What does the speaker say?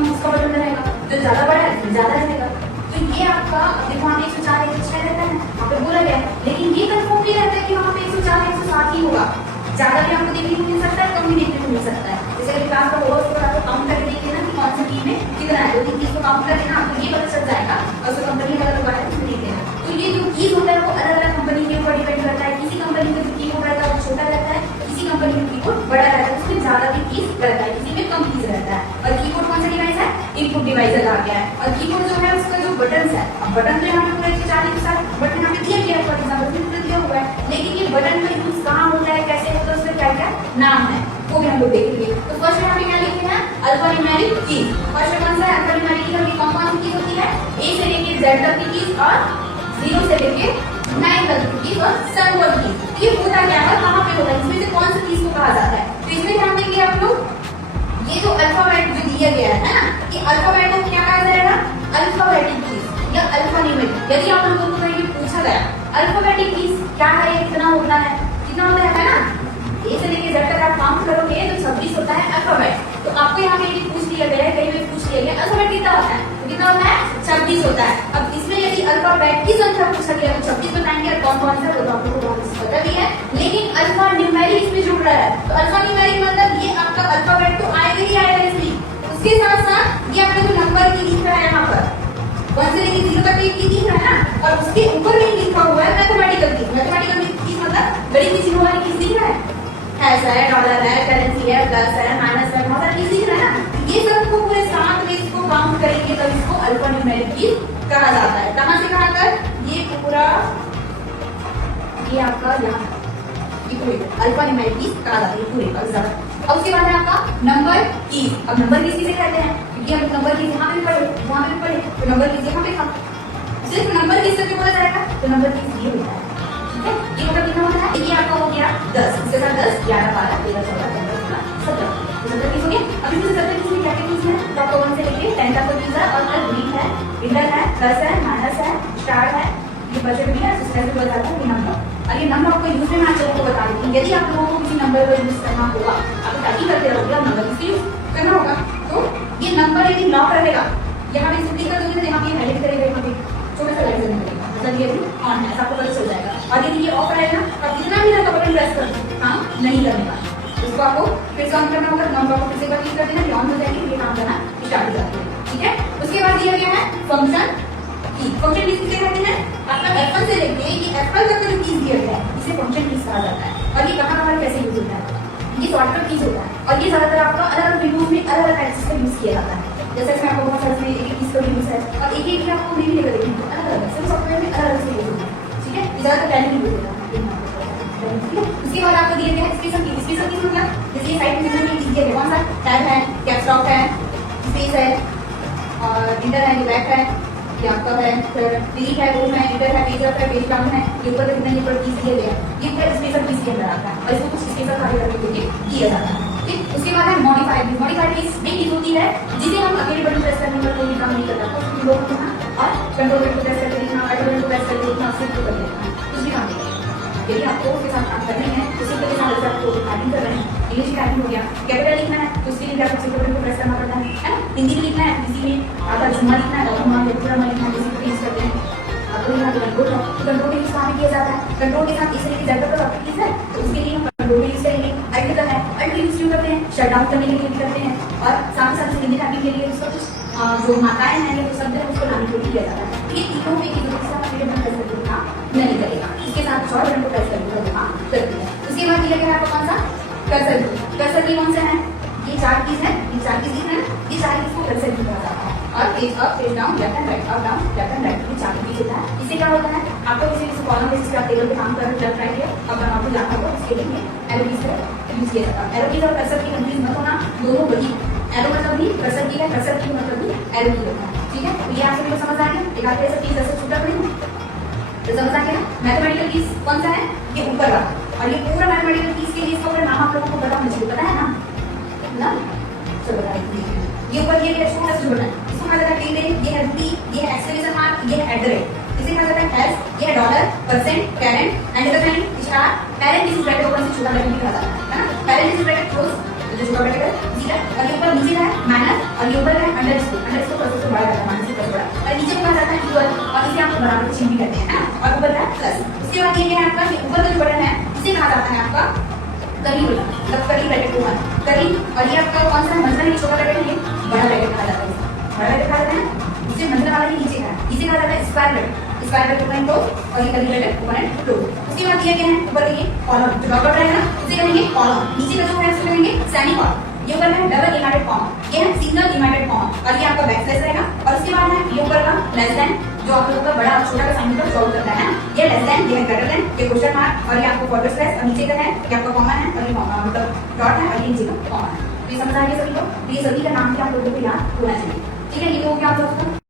कम उसका बटन रहेगा, जो ज्यादा बड़ा है उसमें ज्यादा रहेगा। तो ये आपका देखो वहाँ पे 104 106 रहता है, वहाँ पे बोला गया है, लेकिन ये कंफर्म नहीं रहता है कि वहाँ पे 104 107 ही होगा। ज्यादा भी आपको देखने को मिल सकता है, कम भी देखने को मिल सकता है। जैसे अगर क्लास का होगा उसको आपको काउंट करके देखिए ना कि कौन सी टीम में कितना है, तो इसको काउंट करके ना आपको ये पता चल जाएगा, और उसको कंपनी का होगा है उसमें देख लेना। तो ये जो कीज होता है वो अलग अलग कंपनी के ऊपर डिपेंड करता है। किसी कंपनी का जो कीबोर्ड रहता है वो छोटा रहता है, किसी कंपनी का कीबोर्ड बड़ा रहता है, उसमें ज्यादा भी कीज रहता है, किसी में कम कीज रहता है। और कीबोर्ड कौन सा डिवाइस है? इनपुट डिवाइस आ गया है। और कीबोर्ड जो है उसका जो बटन है, अब बटन तो यहाँ पे पूरे 104 के साथ बटन यहाँ पे दिया गया है, फॉर एग्जाम्पल पूरा दिया हुआ है, लेकिन ये बटन का यूज कहाँ होता है, कैसे होता है, उसमें क्या क्या नाम है वो भी हम लोग देखेंगे। तो फर्स्ट यहाँ पे क्या लिखे हैं? Alphanumeric keys. फर्स्ट कौन सा है? अल्फान्यूमेरिक कीज में कौन कौन सी कीज होती है? ए से लेके जेड तक की कीज, और 0 से लेके 9 तक की कीज, और सिंबल कीज। ये होता क्या है, कहाँ पे होता है, इसमें से कौन सी कीज को कहा जाता है? तो इसमें ध्यान देंगे आप लोग, ये जो अल्फाबेट जो दिया गया है ना, कि अल्फाबेट को क्या कहा जाएगा? अल्फाबेटिक कीज या अल्फान्यूमेरिक। यदि आप लोगों को ये पूछा गया अल्फाबेटिक कीज क्या है, ये कितना होता है, कितना होता है ना, ए से लेके जेड तक आप काउंट करोगे तो 26 होता है अल्फाबेट। तो आपको यहाँ पे ये पूछ लिया गया है, कहीं भी पूछ लिया गया अल्फाबेट कितना होता है, तो कितना होता है? 26 होता है। अब इसमें यदि अल्फाबेट की संख्या पूछा गया तो 26 बताएंगे, और कौन कौन सा वो तो आपको बहुत पता भी है, लेकिन अल्फा न्यूमेरिक इसमें जुड़ रहा है। तो अल्फा न्यूमेरिक मतलब ये आपका अल्फाबेट तो आएगा ही आएगा इसमें, उसके साथ साथ ये आपका जो नंबर की दिख रहा है यहाँ पर 1 से लेके 0 तक की दिख रहा है ना, और उसके ऊपर भी लिखा हुआ है मैथमेटिकल कीज। मैथमेटिकल कीज मतलब बड़ी की जीरो वाली कीज दिख रहा है, ऐसा है, डॉलर है, करेंसी है, प्लस है, माइनस है, बहुत सारी चीज दिख रहा है ना। ये सब को पूरे साथ में इसको काउंट करेंगे तब इसको अल्फान्यूमेरिक कीज कहा जाता है। कहां से कहां तक? ये पूरा ये आपका यहाँ ये पूरे अल्फान्यूमेरिक कीज कहा जाता है, पूरे का ज्यादा। अब उसके बाद है आपका नंबर कीज। अब नंबर कीज किसे कहते हैं? क्योंकि हम नंबर कीज यहाँ पे पढ़े, वहां पे पढ़े, तो नंबर कीज यहाँ पे था, सिर्फ नंबर कीज से बोला जाएगा, तो नंबर कीज ये होता है। ये मतलब कितना होता है? ये आपका हो गया 10, इसके साथ 10 11 12 13 14 15 16 17 20 हो गया। अभी मुझे 17 20 में क्या क्या कीज है? टॉप 1 से लेके 10 तक कीज है, और फिर ग्रीन है, इंटर है, प्लस है, माइनस है, स्टार है, ये बजट भी है, सिस्टम से बोला जाता है ये नंबर। और ये नंबर आपको यूज में मैं आप लोगों को बता देती हूँ, यदि आप लोगों को किसी नंबर को यूज करना होगा, आप टाइपिंग करते रहोगे, आप नंबर इसके यूज करना होगा, तो ये नंबर यदि लॉक रहेगा, यहाँ पे क्लिक कर दोगे तो यहाँ पे हाईलाइट करेगा, यहाँ पे छोटा सा लाइट जलेगा, मतलब ये ऑन है, आपको पता चल जाएगा। और यदि ये ऑफ रहेगा, आप जितना भी नंबर बटन प्रेस करो काम नहीं करने का, उसको आपको फिर से ऑन करना होगा, नंबर को फिर से क्लिक कर देना, ऑन हो जाएगी, ये काम करना स्टार्ट हो जाती है। ठीक है, उसके बाद दिया गया है फंक्शन की। फंक्शन कीज किसे कहते हैं? आपका F1 से लेके ये F1 तक का जो कीज दिया गया है इसे फंक्शन कीज कहा जाता है। और ये कहाँ कैसे यूज होता है? ये शॉर्टकट कीज होता है, और ये ज्यादातर आपका अलग अलग विंडोज में अलग अलग टाइप्स का यूज किया जाता है। जैसे इसमें आपको बहुत सारे एक कीज का यूज है, और एक एक आपको नहीं मिलेगा, लेकिन अलग अलग है, सिर्फ सॉफ्टवेयर में अलग अलग से यूज होता है। ठीक है, ये ज्यादातर पहले यूज होता है। उसके बाद आपको दिए गए हैं स्पेशल कीज। स्पेशल कीज मतलब जैसे साइड में कीज दिए गए, कौन सा? टैब है, कैप्स लॉक है, स्पेस है, और इंटर है, बैक है, ये आपका है, फिर डिलीट है, होम है, इंटर है, पेज अप है, पेज डाउन है, ये ऊपर कितने ये पर कीज दिए गए हैं, ये पूरा स्पेशल कीज के अंदर आता है, और इसको कुछ स्पेशल कार्य करने के लिए किया जाता है। ठीक, उसके बाद है मॉडिफाइड कीज। मॉडिफाइड कीज एक कीज होती है जिसे हम अकेले बटन प्रेस करने पर कोई काम नहीं करता, तो लोग लिखना और कंट्रोल बटन प्रेस करके लिखना, अल्ट बटन प्रेस करके लिखना, सिर्फ कर देना, कुछ भी काम नहीं करना। यदि आपको उसके साथ काम करने हैं, उसी के साथ आपको टाइपिंग कर रहे हैं, इंग्लिश टाइपिंग हो गया, कैपिटल लिखना है तो उसके लिए आपको सिर्फ बटन को प्रेस करना पड़ता है ना। हिंदी में लिखना है, हिंदी में आपका जुम्मा लिखना है, और जुम्मा पूरा लिखना है, जैसे यूज करते हैं आपको यहाँ पे कंट्रोल है, तो कंट्रोल यूज कहाँ किया जाता है? कंट्रोल के साथ इस तरीके से ज्यादा तो कीज है, तो उसके लिए हम कंट्रोल यूज करेंगे। अल्ट का है, अल्ट यूज क्यों करते हैं? शट डाउन करने के लिए भी करते हैं, और साथ साथ हिंदी टाइपिंग के लिए उसका कुछ जो माताएं हैं या जो शब्द है उसको लाने के लिए किया जाता है। ये तीनों में की काम नहीं करेगा, इसके साथ शॉर्ट बटन को प्रेस करके काम करती है। उसके बाद दिया गया आपको कौन सा? कर्सर की। कर्सर की कौन सा है? ये 4 कीज है, ये 4 कीज है, ये 4 कीज को कर्सर की कहा जाता है। और page up, page down, left and right, up down, left and right, ये 4 कीज होता है। इससे क्या होता है? आपको किसी कॉलम बेसिस पे आप टेबल पे काम कर रहे हो, लेफ्ट राइट है, अब आपको जाना होगा, इसके लिए एरो कीज का यूज किया जाता है। एरो कीज और कर्सर की कंफ्यूज मत होना, दोनों वही, एरो मतलब भी कर्सर की है, कर्सर की मतलब भी एरो की होता है। ठीक है, तो ये आप सभी को समझ आ गया। एक आधे ऐसा कीज ऐसे छूटा पड़ी तो समझ आ गया। मैथमेटिकल कीज कौन सा है? ये ऊपर वाला, और ये पूरा मैथमेटिकल कीज के लिए इसका पूरा नाम आप लोगों को पता होना चाहिए, पता है ना? चलो बता दीजिए। ये ऊपर ये छोटा सा छोटा है, इसको कहा जाता है टिल्डे, ये है रूपी, ये है एक्सक्लेमेशन मार्क, ये है एट, इसे कहा जाता है हैश, ये है dollar, percent, current, and star. Parent इस ब्रैकेट को से छोटा ब्रैकेट भी कहा जाता है ना? पैरेंट इस ब्रैकेट क्लोज, जो छोटा ब्रैकेट है, जीरो और ये ऊपर नीचे का है माइनस, और ये ऊपर का है अंडरस्कोर प्रोसेस बड़ा जाता है, माइनस से बड़ा, और नीचे ऊपर जाता है इक्वल, और इसे आप बराबर का चिन्ह भी करते हैं ना, और ऊपर का प्लस। उसके बाद ये है आपका, ये ऊपर का जो बटन है इसे कहा जाता है आपका कर्ली बोला, मतलब कर्ली ब्रैकेट को कर्ली, और ये आपका कौन सा मंझला है, छोटा ब्रैकेट है, बड़ा ब्रैकेट कहा जाता है, बड़ा ब्रैकेट कहा जाता है। इसे मंझला वाला ही नीचे का है, इसे कहा जाता है square bracket, square bracket open and close, और ये curly bracket open and close. उसके बाद ये क्या है, ऊपर ये कॉलम जो डॉट रहेगा ना इसे कहेंगे कॉलम, नीचे का जो है उसे कहेंगे सेमीकोलन। ये ऊपर है डबल इनवर्टेड कॉमा, ये है सिंगल इनवर्टेड कॉमा, और ये आपका बैक स्लैश रहेगा, और उसके बाद है ये ऊपर का लेस देन, जो आप लोगों का बड़ा और छोटा का साइन को सॉल्व करता है, ये लेस देन, ये ग्रेटर देन, ये क्वेश्चन मार्क, और ये आपको फॉरवर्ड स्लैश, और नीचे का है ये आपका कॉमा है, और ये कॉमा मतलब डॉट है, और ये नीचे का कॉमा है। तो ये समझ आ गया सभी को, तो ये सभी का नाम भी आप लोगों को याद होना चाहिए। ठीक है, ये तो हो गया आप लोगों का।